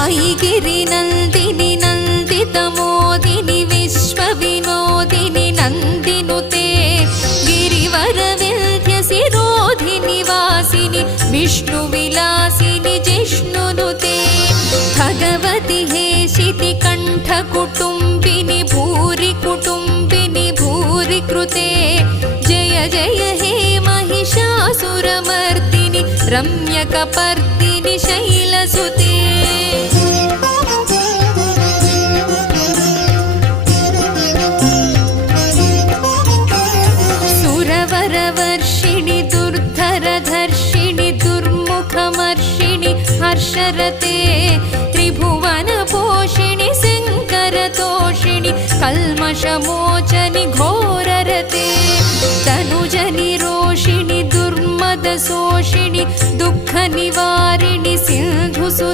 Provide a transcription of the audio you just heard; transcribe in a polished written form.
ऐगिरिनन्दिनि नन्दितमोदिनि विश्वविनोदिनि नन्दिनुते गिरिवरविन्ध्यसिरोधिनि वासिनि विष्णुविलासिनि जिष्णुनुते भगवति हेशितिकण्ठकुटुम्बिनि भूरि कुटुम्बिनि भूरि कृते जय जय हे महिषासुरमर्दिनि रम्यकपर्दिनि शैलसुते सुरवरवर्षिणि दुर्धरधर्षिणि दुर्मुखमर्षिणि हर्षरते त्रिभुवनपोषिणि शङ्करतोषिणि कल्मषमोचनि घोररते तनुजनिरोषिणि दुर्मदशोषिणि दुःखनिवारिणि सिन्धुसुते